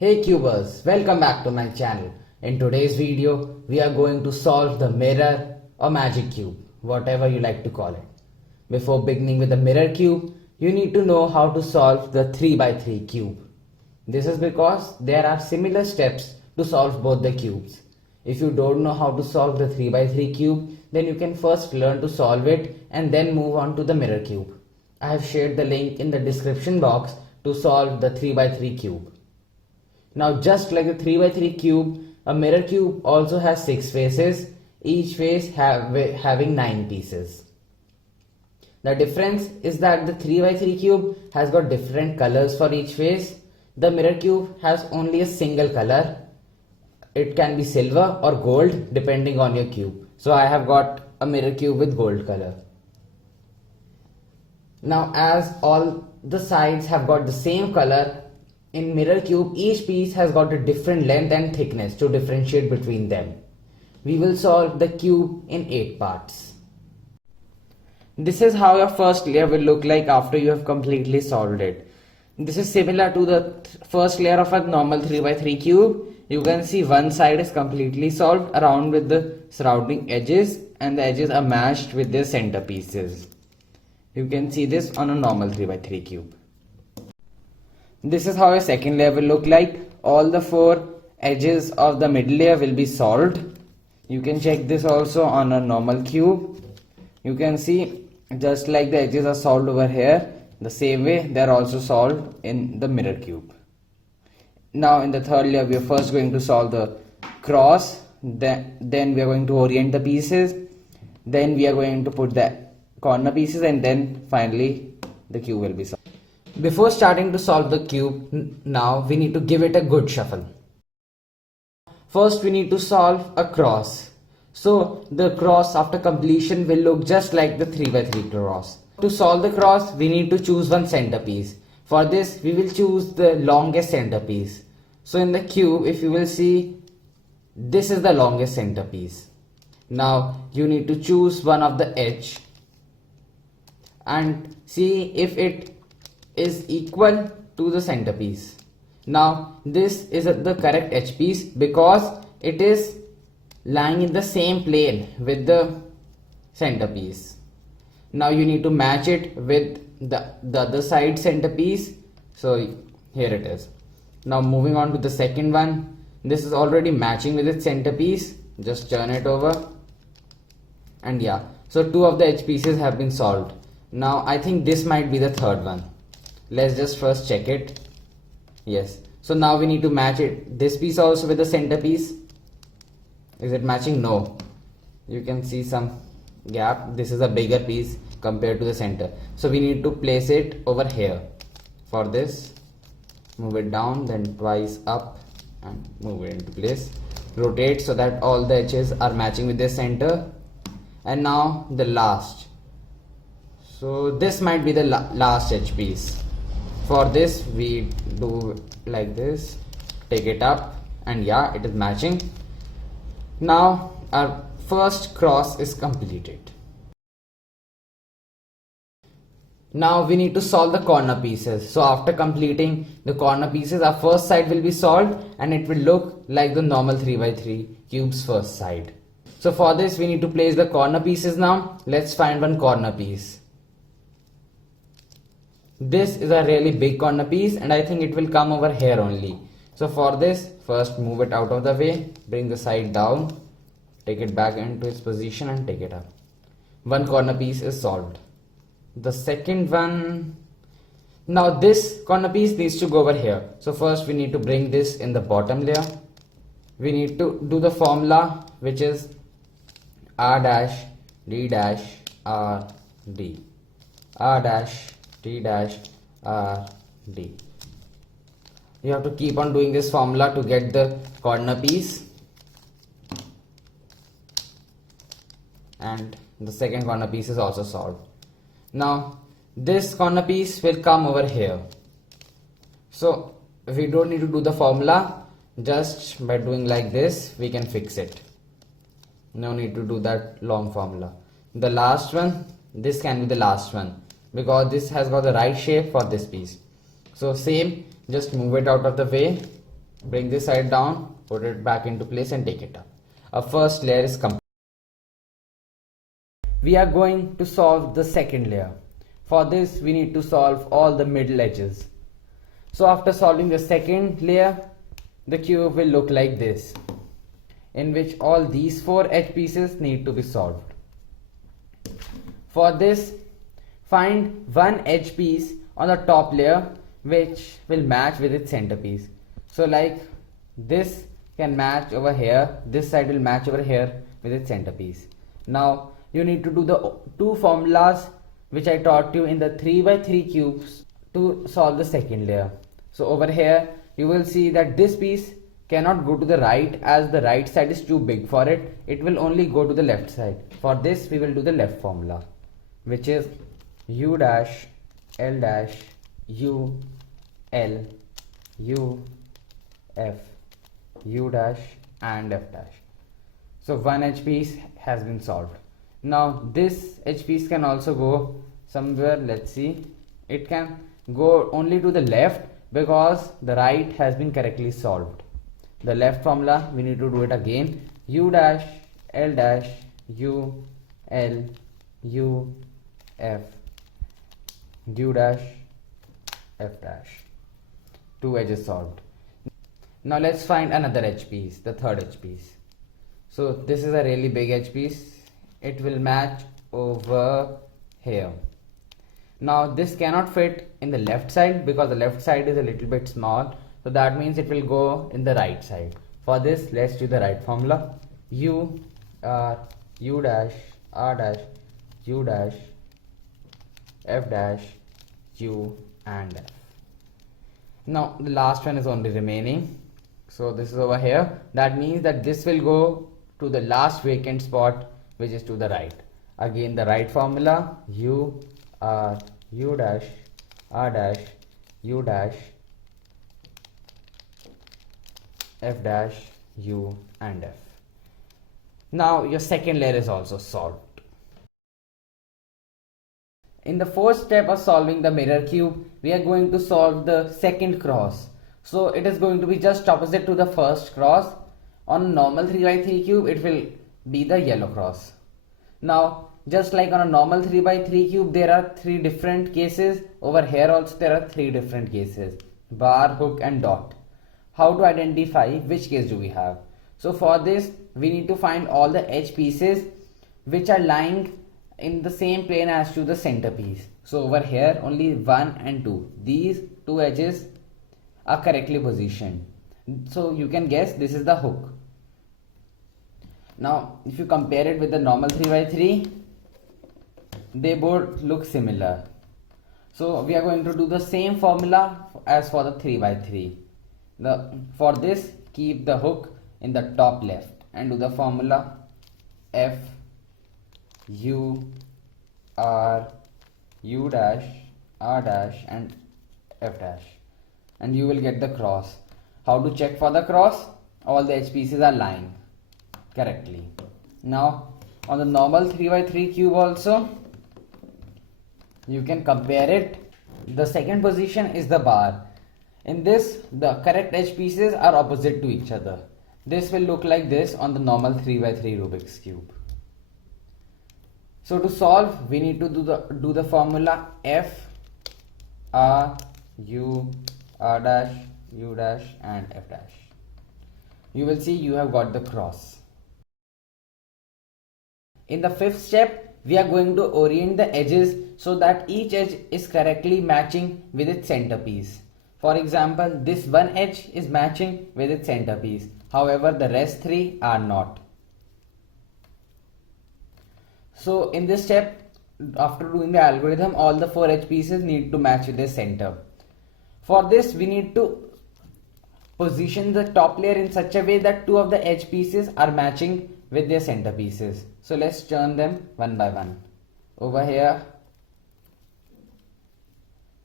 Hey cubers, welcome back to my channel. In today's video, we are going to solve the mirror or magic cube, whatever you like to call it. Before beginning with the mirror cube, you need to know how to solve the 3x3 cube. This is because there are similar steps to solve both the cubes. If you don't know how to solve the 3x3 cube, then you can first learn to solve it and then move on to the mirror cube. I have shared the link in the description box to solve the 3x3 cube. Now just like the 3x3 cube, a mirror cube also has 6 faces, each face having 9 pieces. The difference is that the 3x3 cube has got different colors for each face. The mirror cube has only a single color. It can be silver or gold depending on your cube. So I have got a mirror cube with gold color. Now as all the sides have got the same color, in mirror cube each piece has got a different length and thickness to differentiate between them. We will solve the cube in 8 parts. This is how your first layer will look like after you have completely solved it. This is similar to the first layer of a normal 3x3 cube. You can see one side is completely solved around with the surrounding edges, and the edges are matched with their center pieces. You can see this on a normal 3x3 cube. This is how a second layer will look like. All the 4 edges of the middle layer will be solved. You can check this also on a normal cube. You can see just like the edges are solved over here, the same way they are also solved in the mirror cube. Now in the third layer we are first going to solve the cross, then we are going to orient the pieces, then we are going to put the corner pieces, and then finally the cube will be solved. Before starting to solve the cube, now we need to give it a good shuffle. First we need to solve a cross. So the cross after completion will look just like the 3x3 cross. To solve the cross, we need to choose one centerpiece. For this, we will choose the longest centerpiece. So in the cube, if you will see, this is the longest centerpiece. Now you need to choose one of the edge and see if it is equal to the centerpiece. Now this is the correct edge piece because it is lying in the same plane with the centerpiece. Now you need to match it with the other side centerpiece. So here it is. Now moving on to the second one. This is already matching with its centerpiece. Just turn it over. And yeah, so 2 of the edge pieces have been solved. Now I think this might be the third one. Let's just first check it. Yes. So now we need to match it. This piece also with the centerpiece. Is it matching? No. You can see some gap. This is a bigger piece compared to the center. So we need to place it over here. For this, move it down, then twice up and move it into place. Rotate so that all the edges are matching with the center. And now the last. So this might be the last edge piece. For this we do like this, take it up, and yeah, it is matching. Now our first cross is completed. Now we need to solve the corner pieces. So after completing the corner pieces, our first side will be solved and it will look like the normal 3x3 cube's first side. So for this we need to place the corner pieces now. Let's find one corner piece. This is a really big corner piece and I think it will come over here only. So for this, first move it out of the way, bring the side down, take it back into its position and take it up. One corner piece is solved. The second one, now this corner piece needs to go over here. So first we need to bring this in the bottom layer. We need to do the formula, which is R dash D dash R D. R dash D dash R D. You have to keep on doing this formula to get the corner piece. And the second corner piece is also solved. Now this corner piece will come over here. So we don't need to do the formula. Just by doing like this we can fix it. No need to do that long formula. The last one, this can be the last one because this has got the right shape for this piece. So same, just move it out of the way Bring this side down, put it back into place and take it up. Our first layer is complete. We are going to solve the second layer. For this we need to solve all the middle edges. So after solving the second layer, the cube will look like this, in which all these 4 edge pieces need to be solved. For this, find one edge piece on the top layer which will match with its centerpiece. So like this can match over here, this side will match over here with its centerpiece. Now you need to do the 2 formulas which I taught you in the 3x3 cubes to solve the second layer. So over here you will see that this piece cannot go to the right, as the right side is too big for it. It will only go to the left side. For this we will do the left formula, which is u dash l dash u l u f u dash and f dash. So one edge piece has been solved. Now this edge piece can also go somewhere. Let's see, it can go only to the left because the right has been correctly solved. The left formula we need to do it again, u dash l dash u l u f u dash f dash. 2 edges solved. Now let's find another edge piece, the third edge piece. So this is a really big edge piece. It will match over here. Now this cannot fit in the left side because the left side is a little bit small. So that means it will go in the right side. For this, let's do the right formula. U dash r dash u dash f dash u and f. Now the last one is only remaining. So this is over here. That means that this will go to the last vacant spot, which is to the right. Again the right formula, u dash r dash u dash f dash u and f. Now your second layer is also solved. In the first step of solving the mirror cube, we are going to solve the second cross. So it is going to be just opposite to the first cross. On normal 3x3 cube, it will be the yellow cross. Now just like on a normal 3x3 cube, there are 3 different cases. Over here also there are 3 different cases: bar, hook and dot. How to identify which case do we have? So for this we need to find all the edge pieces which are lying in the same plane as to the centerpiece. So over here only 1 and 2, these 2 edges are correctly positioned. So you can guess this is the hook. Now if you compare it with the normal 3x3, they both look similar. So we are going to do the same formula as for the 3x3. For this, keep the hook in the top left and do the formula f u r u dash r dash and f dash, and you will get the cross. How to check for the cross? All the edge pieces are lying correctly. Now on the normal 3x3 cube also you can compare it. The second position is the bar. In this, the correct edge pieces are opposite to each other. This will look like this on the normal 3x3 Rubik's cube. So to solve, we need to do the formula f r u r dash u dash and f dash. You will see you have got the cross. In the fifth step, we are going to orient the edges so that each edge is correctly matching with its centerpiece. For example, this one edge is matching with its centerpiece. However, the rest 3 are not. So in this step, after doing the algorithm, all the 4 edge pieces need to match with their center. For this, we need to position the top layer in such a way that 2 of the edge pieces are matching with their centerpieces. So let's turn them one by one. Over here,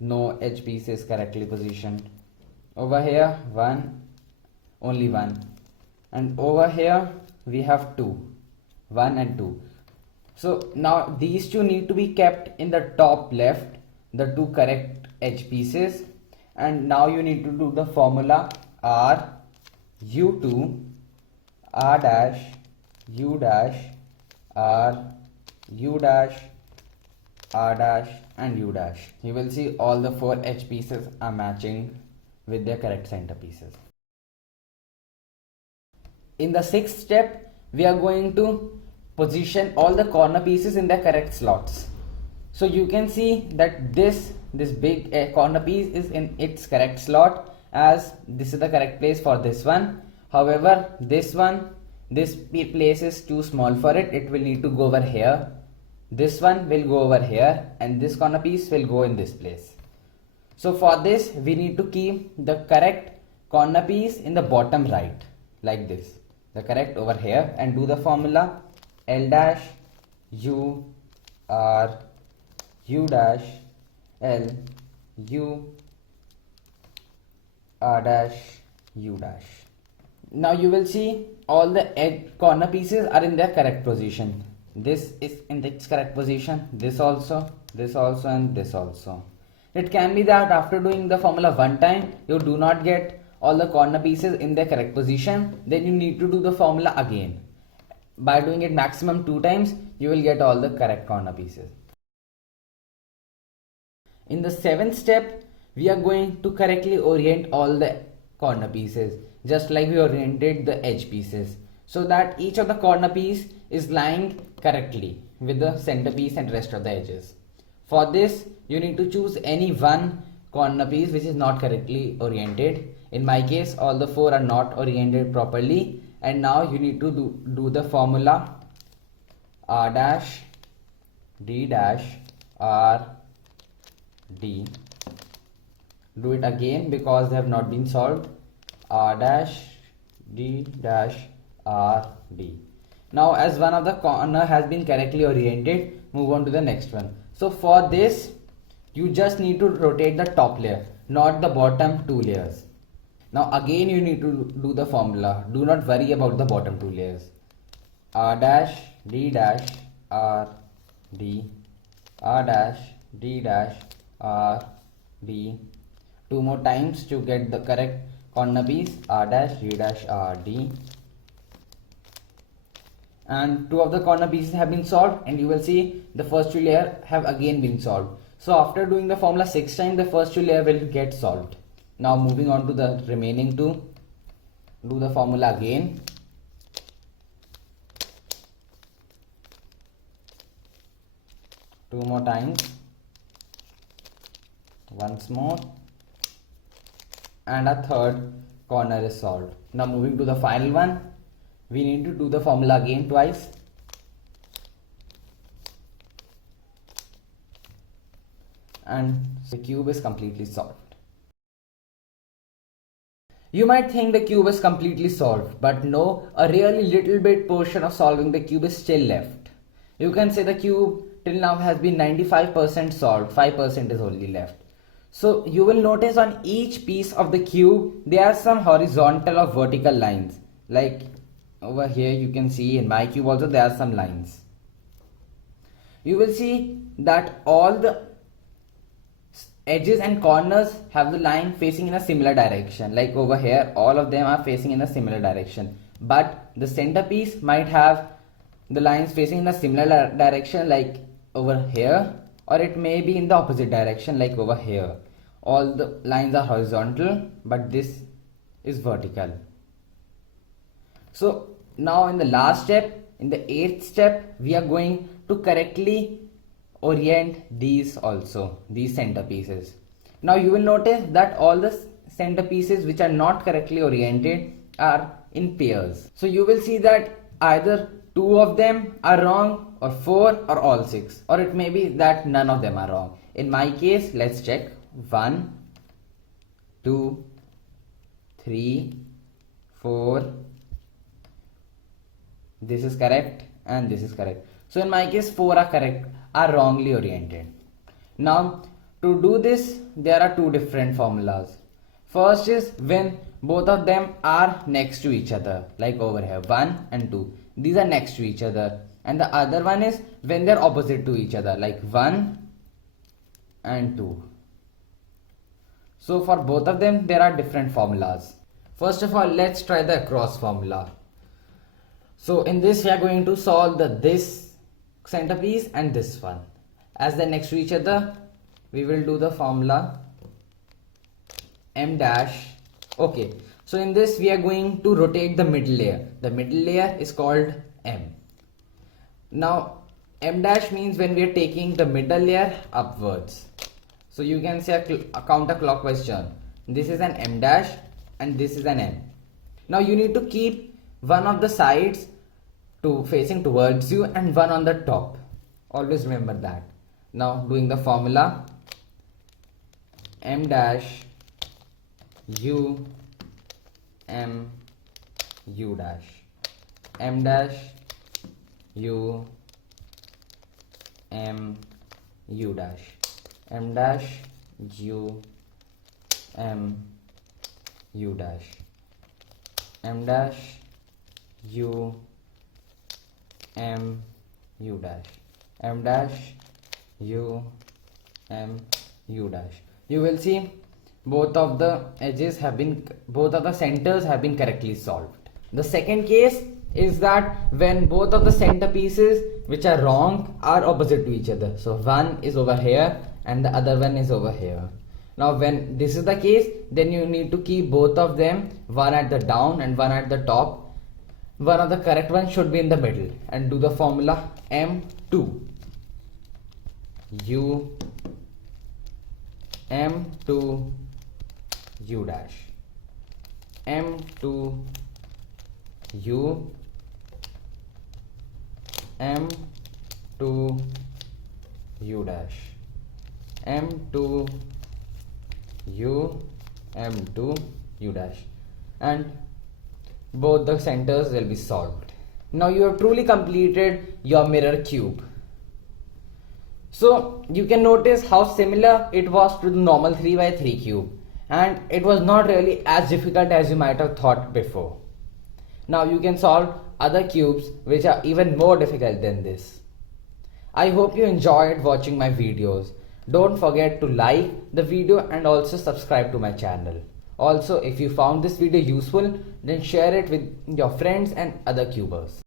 no edge piece is correctly positioned. Over here, only one. And over here, we have 2, 1 and 2. So now these 2 need to be kept in the top left, the 2 correct edge pieces. And now you need to do the formula R U2 R dash U dash R U dash R dash and U dash. You will see all the 4 edge pieces are matching with their correct center pieces. In the 6th step, we are going to position all the corner pieces in their correct slots. So you can see that this big corner piece is in its correct slot, as this is the correct place for this one. However, this place is too small for it. It will need to go over here. This one will go over here, and this corner piece will go in this place. So for this, we need to keep the correct corner piece in the bottom right, like this. The correct over here, and do the formula L dash U R U dash L U R dash U dash. Now you will see all the corner pieces are in their correct position. This is in its correct position, this also, and this also. It can be that after doing the formula one time, you do not get all the corner pieces in their correct position, then you need to do the formula again. By doing it maximum 2 times, you will get all the correct corner pieces. In the 7th step, we are going to correctly orient all the corner pieces, just like we oriented the edge pieces, so that each of the corner piece is lying correctly with the center piece and rest of the edges. For this, you need to choose any one corner piece which is not correctly oriented. In my case, all the 4 are not oriented properly, and now you need to do the formula R dash D dash R D. Do it again because they have not been solved. R dash D dash R D. Now as one of the corner has been correctly oriented, move on to the next one. So for this, you just need to rotate the top layer, not the bottom 2 layers. Now again you need to do the formula. Do not worry about the bottom 2 layers. R dash D dash R D, R dash D dash R D. 2 more times to get the correct corner piece. R dash D dash R D. And 2 of the corner pieces have been solved, and you will see the first 2 layers have again been solved. So after doing the formula 6 times, the first 2 layers will get solved. Now moving on to the remaining 2, do the formula again. Two more times, once more, and a third corner is solved. Now moving to the final one, we need to do the formula again twice. And the cube is completely solved. You might think the cube is completely solved, but no, a really little bit portion of solving the cube is still left. You can say the cube till now has been 95% solved, 5% is only left. So you will notice on each piece of the cube, there are some horizontal or vertical lines. Like over here you can see in my cube also there are some lines. You will see that all the edges and corners have the line facing in a similar direction. Like over here, all of them are facing in a similar direction. But the centerpiece might have the lines facing in a similar direction, like over here, or it may be in the opposite direction, like over here. All the lines are horizontal, but this is vertical. So now in the last step, in the 8th step, we are going to correctly orient these also, these centerpieces. Now you will notice that all the centerpieces which are not correctly oriented are in pairs. So you will see that either 2 of them are wrong, or 4, or all 6, or it may be that none of them are wrong. In my case, let's check. 1, 2, 3, 4. This is correct and this is correct. So in my case, 4 are correct, are wrongly oriented. Now to do this, there are 2 different formulas. First is when both of them are next to each other, like over here, 1 and 2. These are next to each other. And the other one is when they're opposite to each other, like 1 and 2. So for both of them, there are different formulas. First of all, let's try the across formula. So in this we are going to solve this centerpiece and this one. As they're next to each other, we will do the formula m dash. Okay, so in this we are going to rotate the middle layer. The middle layer is called m. Now m dash means when we are taking the middle layer upwards. So you can say a counterclockwise turn. This is an m dash and this is an m. Now you need to keep one of the sides facing towards you and one on the top. Always remember that. Now doing the formula m dash u m u dash, m dash u m u dash, m dash u m u dash, m dash u m u dash, m dash u m u dash. You will see both of the centers have been correctly solved. The second case is that when both of the centerpieces which are wrong are opposite to each other. So one is over here and the other one is over here. Now when this is the case, then you need to keep both of them, one at the down and one at the top. One of the correct ones should be in the middle, and do the formula m2 u m2 u dash, m2 u m2 u dash, m2 u m2 u dash, and both the centers will be solved. Now you have truly completed your mirror cube. So you can notice how similar it was to the normal 3x3 cube, and it was not really as difficult as you might have thought before. Now you can solve other cubes which are even more difficult than this. I hope you enjoyed watching my videos. Don't forget to like the video and also subscribe to my channel. Also, if you found this video useful, then share it with your friends and other cubers.